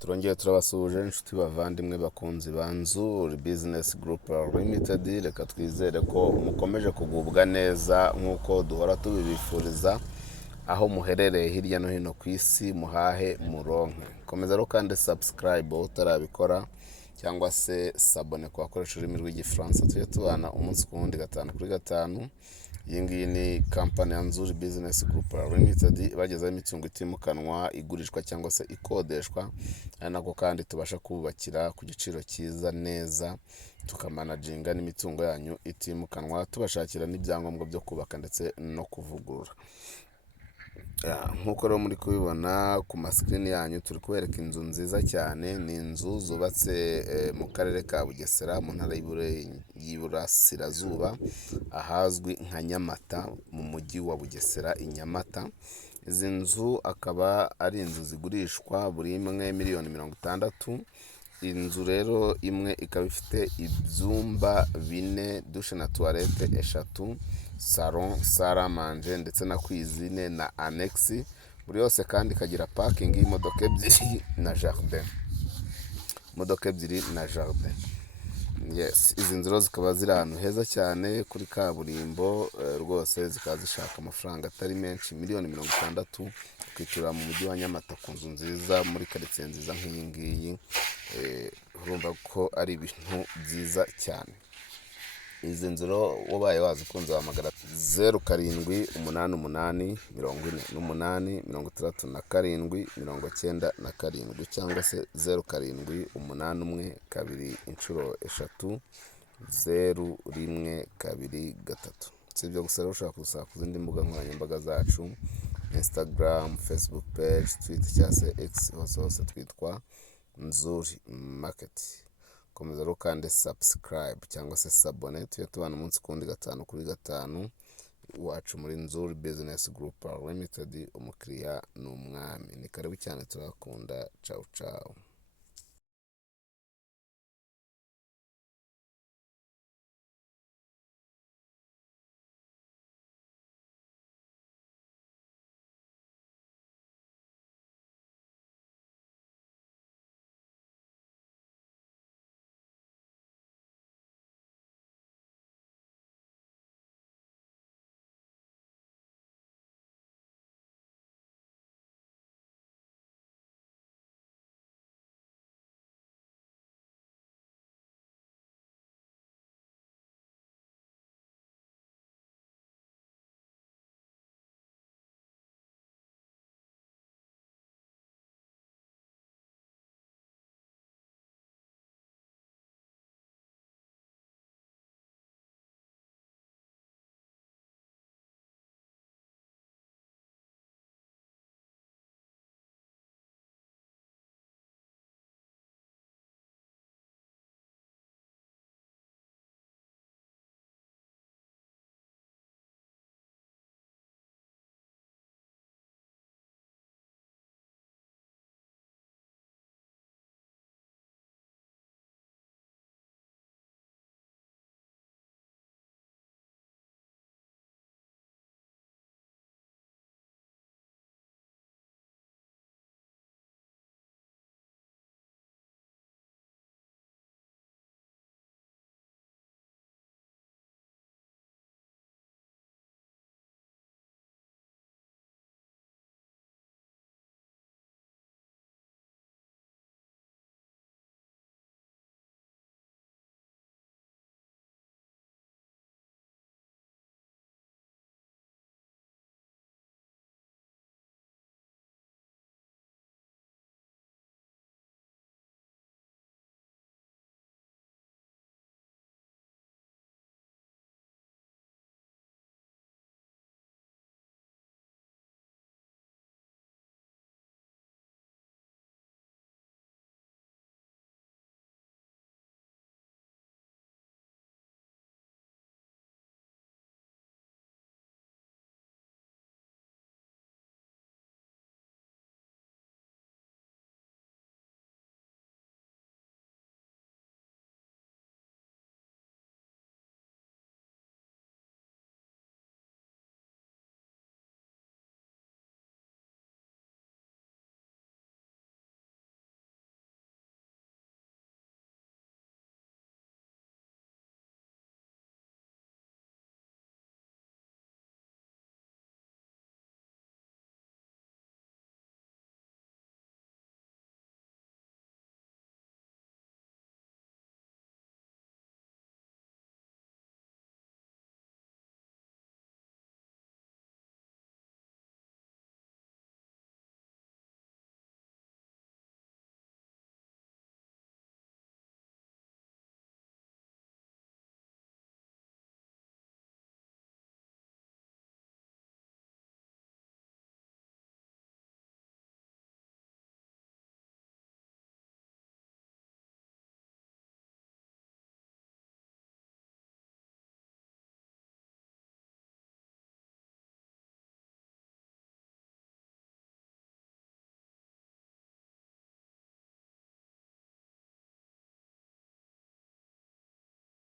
Turongeye turabasuhuje inshuti bavandimwe bakunzi ba Nzuri Business Group Limited. Reka twizere ko mukomeje kugubwa neza nk'uko duhora tubibifuriza aho muherereye hirya no hino ku isi, muhahe muronke. Komeza rero kandi subscribe utarabikora cyangwa se sabone ku bakoresha ururimi rw'igifaransa. Tujye tubana umunsi ku wundi, gatanu kuri gatanu. Iyi ngiyi ni kampani ya Nzuri Business Group Limited bagezaho imitungo itimukanwa igurishwa cyangwa se ikodeshwa, ari nako kandi tubasha kubakira ku giciro cyiza neza, tukamanaginga n'imitungo yanyu itimukanwa, tubashakira n'ibyangombwa byo kubaka ndetse no kuvugurura. Nk'uko rero muri kubibona ku masikirini yanyu, turi kubereka inzu nziza cyane. Ni inzu zubatse mu karere ka Bugesera mu ntara y'Iburasirazuba, ahazwi nka Nyamata, mu mujyi wa Bugesera i Nyamata. Izi nzu akaba ari inzu zigurishwa buri imwe miliyoni 60. Inzu rero imwe ikaba ifite ibyumba 4, dushe na toilette 3, salon, salle à manger ndetse na cuisine na annex. Buri yose kandi ikagira parking y'imodoka 2 na jardin. Yes, izi nzu zikaba ziri ahantu heza cyane kuri kaburimbo, rwose zikaba zishaka amafaranga atari menshi, miliyoni 60, ukiturira mu mujyi wa Nyamata ku nzu nziza muri quartier nziza nk'iyi ngiyi. Urumva ko ari ibintu byiza cyane. Izi nzu rero wabaye wazikunze wahamagara 0788 48 67 cyangwa se 0781 2 3 Si ibyo gusa rero ushobora kudusanga ku zindi mbuga nkoranyambaga zacu, Instagram, Facebook page, Twitter cyangwa se X, hose twitwa Nzuri Market. Komeza rero kandi subscribe cyangwa se sabone, tujye tubana umunsi kundi, gatanu kuri gatanu, iwacu muri Nzuri Business Group Limited. Umukiriya ni umwami. Ni karibu cyane, turakunda. Ciao ciao.